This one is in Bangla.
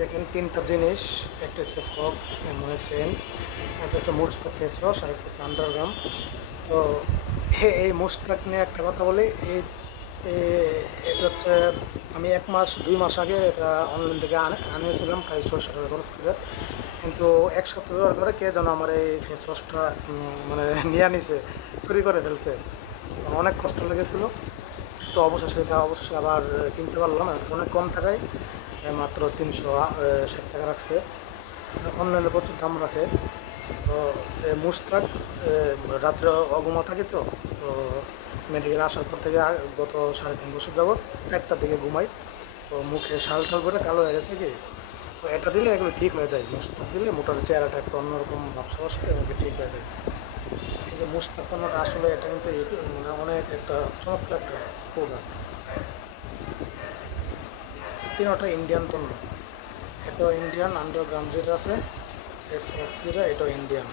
দেখেন তিনটা জিনিস, একটা হচ্ছে ফগ মানে সেন্ট, একটা হচ্ছে মুস্তাক ফেস ওয়াশ, আর একটা হচ্ছে আন্ডারগ্রাম। তো এই মুস্তাক নিয়ে একটা কথা বলি। এটা হচ্ছে আমি 1 মাস 2 মাস আগে এটা অনলাইন থেকে আনিয়েছিলাম প্রায় 600 টাকা খরচ করে। কিন্তু এক সপ্তাহ ব্যবহার করে কে যেন আমার এই ফেস ওয়াশটা মানে নিয়ে নিছে, চুরি করে ফেলছে। অনেক কষ্ট লেগেছিলো। তো অবশেষে আবার কিনতে পারলাম অনেক কম টাকায়, মাত্র 360 টাকা রাখছে। অনলাইনে প্রচুর দাম রাখে। তো মুস্তাক রাত্রে অঘুমা থাকে, তো তো মেডিকেলে আসার পর থেকে গত 3.5 বছর যাবত 4টার দিকে ঘুমাই। তো মুখে শাল টাল করে কালো হয়ে গেছে কি। তো এটা দিলে এগুলো ঠিক হয়ে যায়, মুস্তাক দিলে মোটার চেহারাটা একটু অন্যরকম ভাবসা আসে এবং ঠিক হয়ে যায়। এই যে মুস্তাক পণ্যটা আসলে এটা কিন্তু মানে অনেক একটা চমৎকার একটা প্রোডাক্ট। তিনটা ইন্ডিয়ান পণ্য। এটা ইন্ডিয়ান, আন্ডারগ্রাউন্ড যেটা আছে, এফ যেটা, এটা ইন্ডিয়ান।